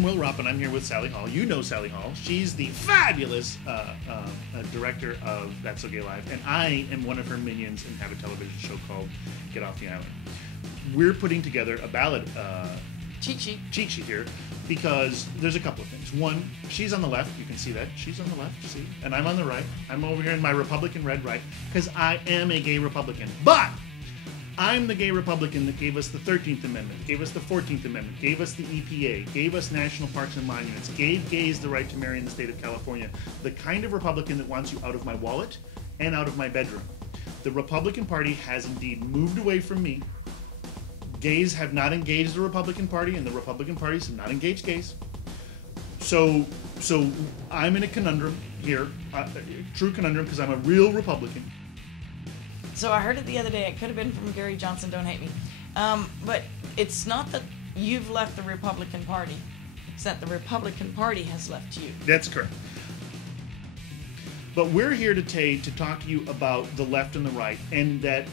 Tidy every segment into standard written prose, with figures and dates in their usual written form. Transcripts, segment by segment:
I'm Will Raupp, and I'm here with Sally Hall. You know Sally Hall. She's the fabulous director of That's So Gay Live, and I am one of her minions and have a television show called Get Off the Island. We're putting together a ballot cheat sheet here because there's a couple of things. One, she's on the left. You can see that. She's on the left, see? And I'm on the right. I'm over here in my Republican red right because I am a gay Republican. But I'm the gay Republican that gave us the 13th Amendment, gave us the 14th Amendment, gave us the EPA, gave us national parks and monuments, gave gays the right to marry in the state of California. The kind of Republican that wants you out of my wallet and out of my bedroom. The Republican Party has indeed moved away from me. Gays have not engaged the Republican Party, and the Republican parties have not engaged gays. So I'm in a conundrum here, a true conundrum, because I'm a real Republican. So I heard it the other day. It could have been from Gary Johnson, don't hate me. But it's not that you've left the Republican Party. It's that the Republican Party has left you. That's correct. But we're here today to talk to you about the left and the right, and that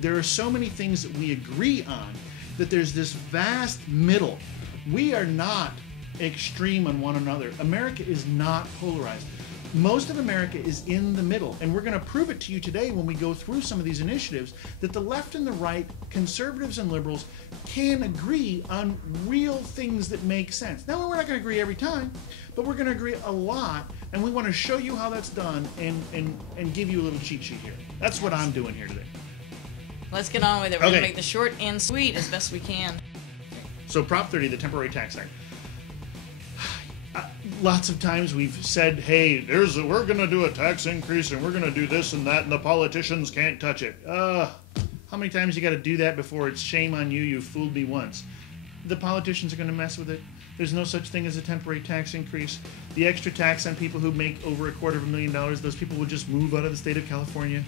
there are so many things that we agree on, that there's this vast middle. We are not extreme on one another. America is not polarized. Most of America is in the middle, and we're going to prove it to you today when we go through some of these initiatives that the left and the right, conservatives and liberals, can agree on real things that make sense. Now, we're not going to agree every time, but we're going to agree a lot, and we want to show you how that's done and give you a little cheat sheet here. That's what I'm doing here today. Let's get on with it. We're going to make this short and sweet as best we can. So Prop 30, the Temporary Tax Act. Lots of times we've said, hey, we're going to do a tax increase and we're going to do this and that and the politicians can't touch it. How many times you got to do that before it's shame on you, you fooled me once? The politicians are going to mess with it. There's no such thing as a temporary tax increase. The extra tax on people who make over $250,000, those people will just move out of the state of California.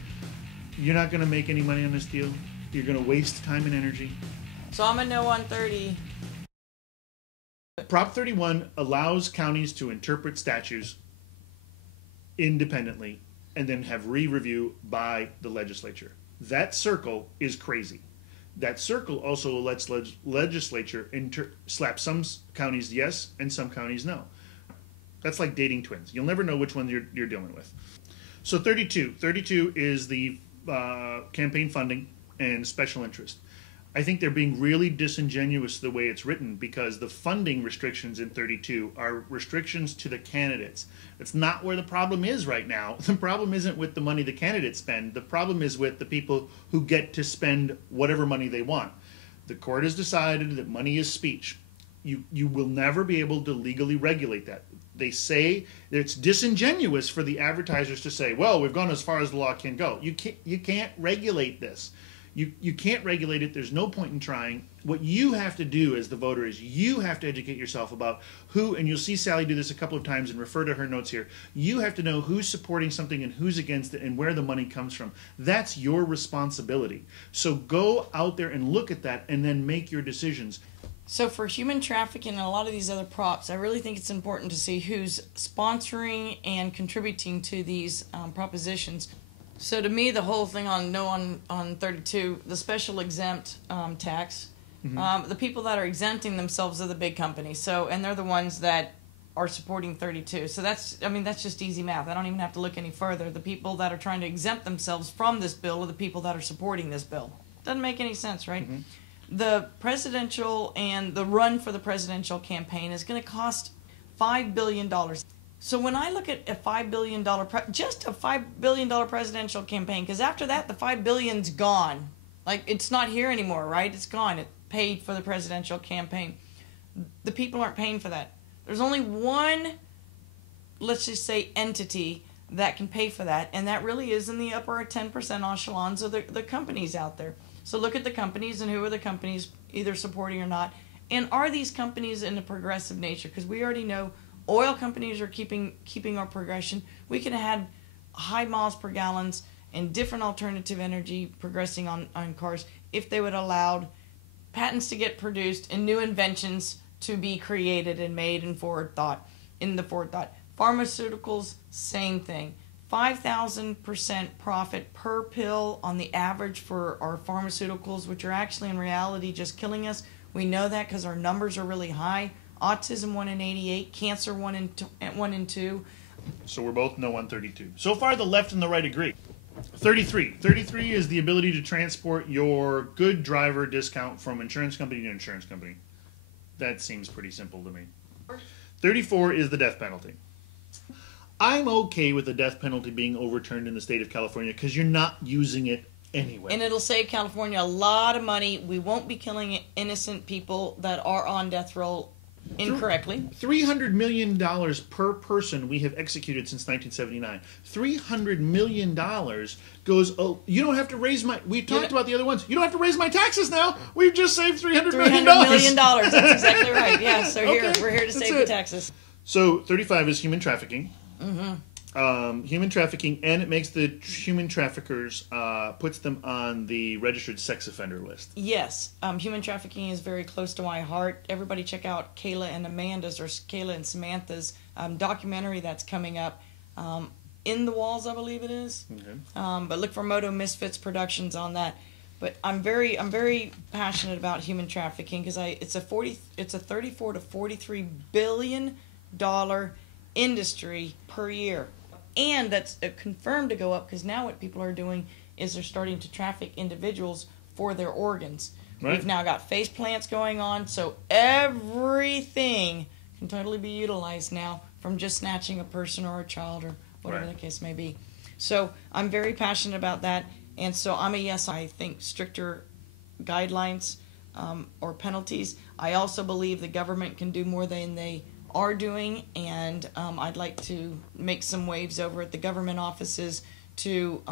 You're not going to make any money on this deal. You're going to waste time and energy. So I'm a no on 30. Prop 31 allows counties to interpret statutes independently and then have re-review by the legislature. That circle is crazy. That circle also lets legislature slap some counties yes and some counties no. That's like dating twins. You'll never know which one you're dealing with. So 32 is the campaign funding and special interest. I think they're being really disingenuous the way it's written because the funding restrictions in 32 are restrictions to the candidates. That's not where the problem is right now. The problem isn't with the money the candidates spend. The problem is with the people who get to spend whatever money they want. The court has decided that money is speech. You will never be able to legally regulate that. They say that it's disingenuous for the advertisers to say, well, we've gone as far as the law can go. You can't regulate this. You can't regulate it. There's no point in trying. What you have to do as the voter is you have to educate yourself about who, and you'll see Sally do this a couple of times and refer to her notes here. You have to know who's supporting something and who's against it and where the money comes from. That's your responsibility. So go out there and look at that and then make your decisions. So for human trafficking and a lot of these other props, I really think it's important to see who's sponsoring and contributing to these propositions. So to me, the whole thing on 32, the special exempt tax, the people that are exempting themselves are the big companies. And they're the ones that are supporting 32. So that's just easy math. I don't even have to look any further. The people that are trying to exempt themselves from this bill are the people that are supporting this bill. Doesn't make any sense, right? The presidential and the run for the presidential campaign is going to cost $5 billion. So when I look at a $5 billion, just a $5 billion presidential campaign, because after that, the $5 billion's gone. Like, it's not here anymore, right? It's gone. It paid for the presidential campaign. The people aren't paying for that. There's only one, let's just say, entity that can pay for that, and that really is in the upper 10% echelons of the companies out there. So look at the companies and who are the companies either supporting or not. And are these companies in a progressive nature? Because we already know oil companies are keeping our progression. We could have had high miles per gallons and different alternative energy progressing on cars if they would have allowed patents to get produced and new inventions to be created and made in the forward thought. Pharmaceuticals, same thing. 5,000% profit per pill on the average for our pharmaceuticals, which are actually in reality just killing us. We know that because our numbers are really high. autism 1 in 88, cancer 1 in 2. So we're both no on 32. So far, the left and the right agree. 33. 33 is the ability to transport your good driver discount from insurance company to insurance company. That seems pretty simple to me. 34 is the death penalty. I'm okay with the death penalty being overturned in the state of California because you're not using it anyway. And it'll save California a lot of money. We won't be killing innocent people that are on death row incorrectly. $300 million per person we have executed since 1979. $300 million goes, oh, you don't have to raise my, we talked about the other ones, you don't have to raise my taxes now. We've just saved $300 million. $300 million, that's exactly right. Yeah, so we're here to save the taxes. So 35 is human trafficking. Mm-hmm. Human trafficking, and it makes the human traffickers, puts them on the registered sex offender list. Yes, human trafficking is very close to my heart. Everybody check out Kayla and Samantha's documentary that's coming up. In the Walls, I believe it is. Okay. But look for Moto Misfits Productions on that. But I'm very passionate about human trafficking because it's a 34 to 43 billion dollar industry per year, and that's confirmed to go up because now what people are doing is they're starting to traffic individuals for their organs. Right. We've now got face plants going on, so everything can totally be utilized now from just snatching a person or a child or whatever the case may be. So I'm very passionate about that, and so I'm a yes. I think stricter guidelines or penalties. I also believe the government can do more than they are doing, and I'd like to make some waves over at the government offices to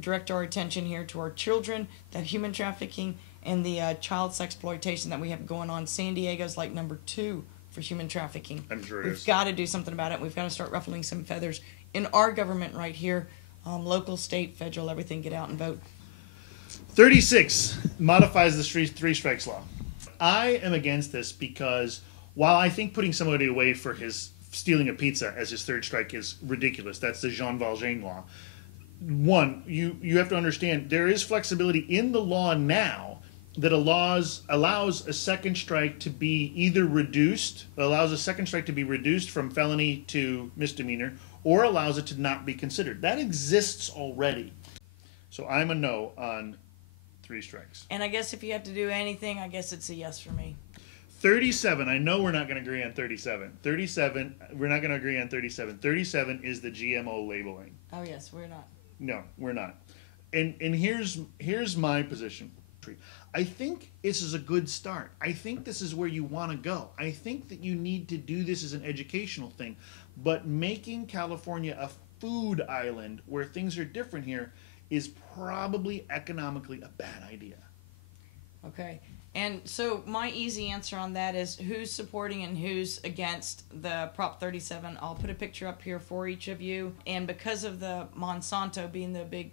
direct our attention here to our children, the human trafficking, and the child sexploitation that we have going on. San Diego's like number 2 for human trafficking. I'm sure We've got to do something about it. We've got to start ruffling some feathers in our government right here, local, state, federal, everything. Get out and vote. 36 modifies the three strikes law. I am against this because while I think putting somebody away for his stealing a pizza as his third strike is ridiculous, that's the Jean Valjean law. One, you have to understand there is flexibility in the law now that allows a second strike to be either reduced, from felony to misdemeanor, or allows it to not be considered. That exists already. So I'm a no on 3 strikes. And I guess if you have to do anything, I guess it's a yes for me. 37, I know we're not going to agree on 37. 37, we're not going to agree on 37. 37 is the GMO labeling. Oh, yes, we're not. No, we're not. And here's my position. I think this is a good start. I think this is where you want to go. I think that you need to do this as an educational thing. But making California a food island where things are different here is probably economically a bad idea. Okay. And so my easy answer on that is who's supporting and who's against the Prop 37. I'll put a picture up here for each of you. And because of the Monsanto being the big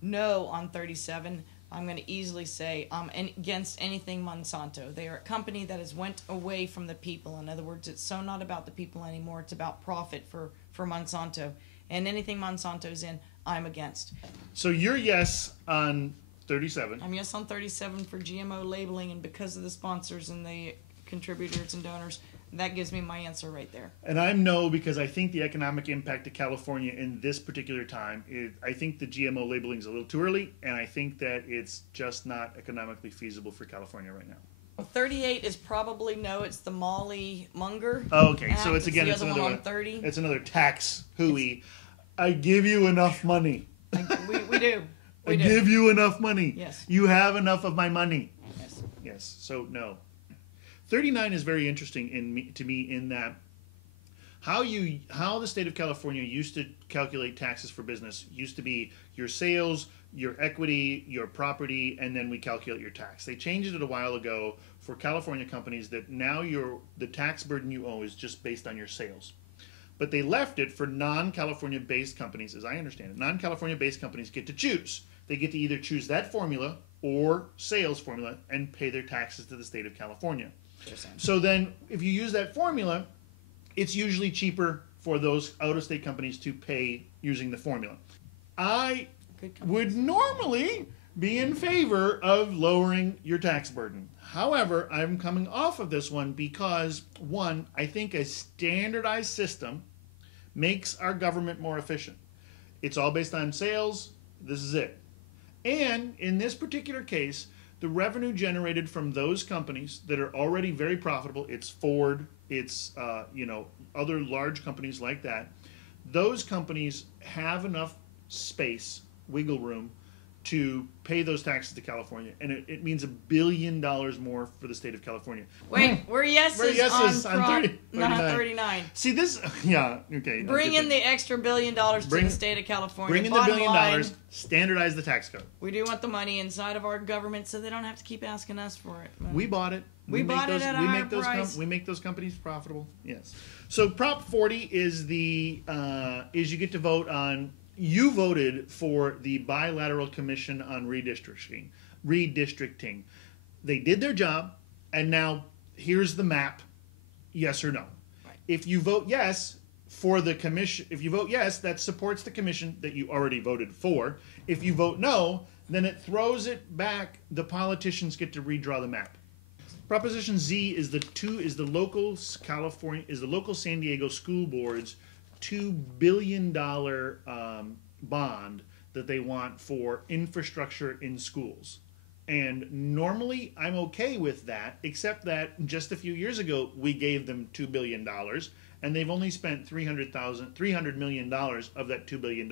no on 37, I'm going to easily say I'm against anything Monsanto. They are a company that has went away from the people. In other words, it's so not about the people anymore. It's about profit for Monsanto. And anything Monsanto's in, I'm against. So you're yes on 37. I'm yes on 37 for GMO labeling, and because of the sponsors and the contributors and donors, that gives me my answer right there. And I'm no because I think the economic impact to California in this particular time I think the GMO labeling is a little too early, and I think that it's just not economically feasible for California right now. 38 is probably no. It's the Molly Munger. Oh, okay, Act. so it's another one on 30. It's another tax hooey. I give you enough money. We do. I give you enough money. Yes. You have enough of my money. Yes. Yes. So no. 39 is very interesting to me in that how the state of California used to calculate taxes for business used to be your sales, your equity, your property, and then we calculate your tax. They changed it a while ago for California companies that now the tax burden you owe is just based on your sales. But they left it for non-California based companies, as I understand it. Non-California based companies get to choose. They get to either choose that formula or sales formula and pay their taxes to the state of California. So then if you use that formula, it's usually cheaper for those out-of-state companies to pay using the formula. I would normally be in favor of lowering your tax burden. However, I'm coming off of this one because, one, I think a standardized system makes our government more efficient. It's all based on sales. This is it. And in this particular case, the revenue generated from those companies that are already very profitable, it's Ford, it's other large companies like that, those companies have enough space, wiggle room, to pay those taxes to California, and it means $1 billion more for the state of California. Wait, we're yeses on Prop 39. See this? Yeah, okay. Bring in the extra $1 billion to the state of California. Bring in the $1 billion. Standardize the tax code. We do want the money inside of our government, so they don't have to keep asking us for it. We bought it. We bought it at a higher price. We make those companies profitable. Yes. So Prop 40 is you get to vote on. You voted for the Bilateral Commission on Redistricting. They did their job, and now here's the map, yes or no. Right. If you vote yes for the commission, if you vote yes, that supports the commission that you already voted for. If you vote no, then it throws it back. The politicians get to redraw the map. Proposition Z is the local San Diego School Board's $2 billion bond that they want for infrastructure in schools. And normally I'm okay with that, except that just a few years ago we gave them $2 billion, and they've only spent $300 million of that $2 billion.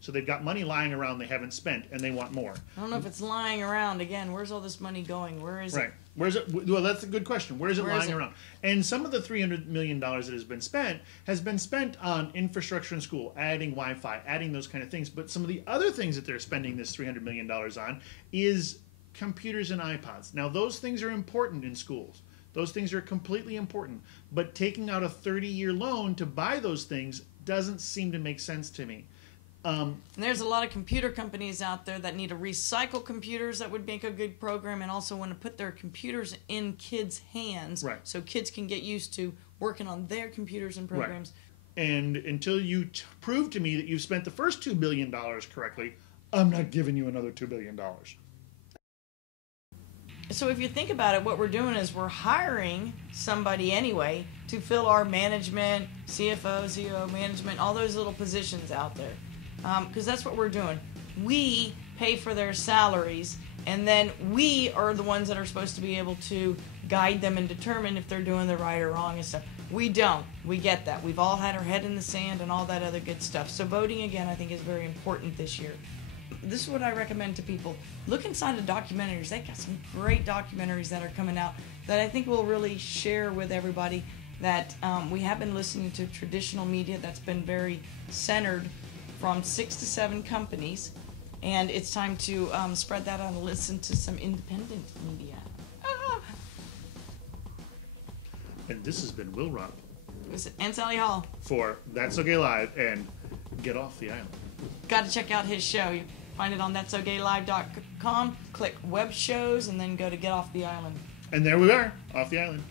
So they've got money lying around they haven't spent, and they want more. I don't know if it's lying around. Again, where's all this money going? Where is it? Where's it? Well, that's a good question. Where is it lying around? And some of the $300 million that has been spent on infrastructure in school, adding Wi-Fi, adding those kind of things. But some of the other things that they're spending this $300 million on is computers and iPods. Now, those things are important in schools. Those things are completely important. But taking out a 30-year loan to buy those things doesn't seem to make sense to me. And there's a lot of computer companies out there that need to recycle computers that would make a good program, and also want to put their computers in kids' hands, right, so kids can get used to working on their computers and programs. Right. And until you prove to me that you've spent the first $2 billion correctly, I'm not giving you another $2 billion. So if you think about it, what we're doing is we're hiring somebody anyway to fill our management, CFO, CEO, management, all those little positions out there. Because that's what we're doing. We pay for their salaries, and then we are the ones that are supposed to be able to guide them and determine if they're doing the right or wrong and stuff. We don't. We get that. We've all had our head in the sand and all that other good stuff. So voting, again, I think is very important this year. This is what I recommend to people. Look inside the documentaries. They got some great documentaries that are coming out that I think will really share with everybody that we have been listening to traditional media that's been very centered from 6 to 7 companies, and it's time to spread that out and listen to some independent media. And this has been Will Raupp. And Sally Hall. For That's Okay Live and Get Off the Island. Got to check out his show. You find it on that'sokaylive.com, click web shows, and then go to Get Off the Island. And there we are, off the island.